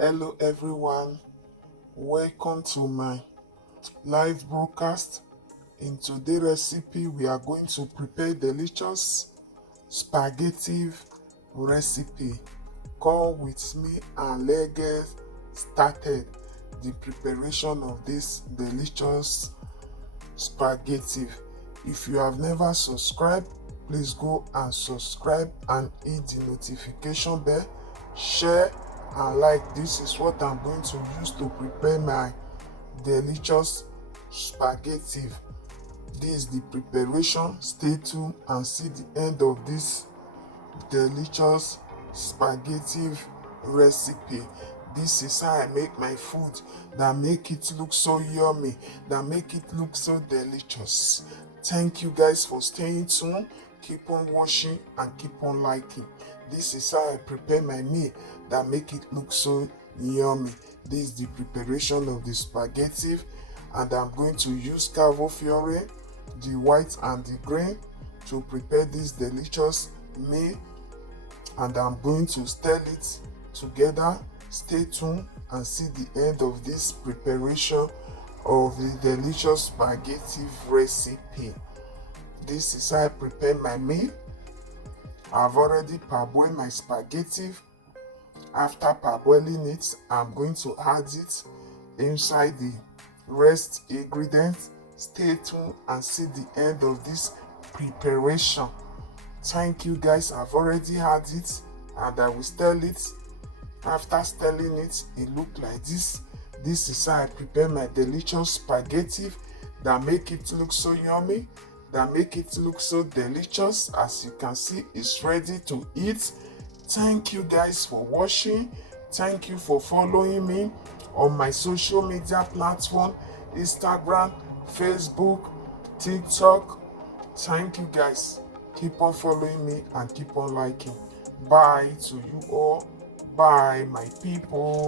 Hello everyone, welcome to my live broadcast. In today's recipe, we are going to prepare delicious spaghetti recipe. Come with me and let's get started the preparation of this delicious spaghetti. If you have never subscribed, please go and subscribe and hit the notification bell, share and like. This is what I'm going to use to prepare my delicious spaghetti. This is the preparation. Stay tuned and see the end of this delicious spaghetti recipe. This is how I make my food that make it look so yummy, that make it look so delicious. Thank you guys for staying tuned. Keep on watching and keep on liking. This is how I prepare my meal that make it look so yummy. This is the preparation of the spaghetti, and I'm going to use cavolfiore, the white and the green, to prepare this delicious meal, and I'm going to stir it together. Stay tuned and see the end of this preparation of the delicious spaghetti recipe. This is how I prepare my meal. I've already parboiled my spaghetti. After parboiling it, I'm going to add it inside the rest ingredients. Stay tuned and see the end of this preparation. Thank you guys. I've already had it and I will stir it. After stirring it, it look like this. This is how I prepare my delicious spaghetti that make it look so yummy, that make it look so delicious. As you can see, it's ready to eat. Thank you guys for watching. Thank you for following me on my social media platform, Instagram, Facebook, TikTok. Thank you guys. Keep on following me and keep on liking. Bye to you all. Bye, my people.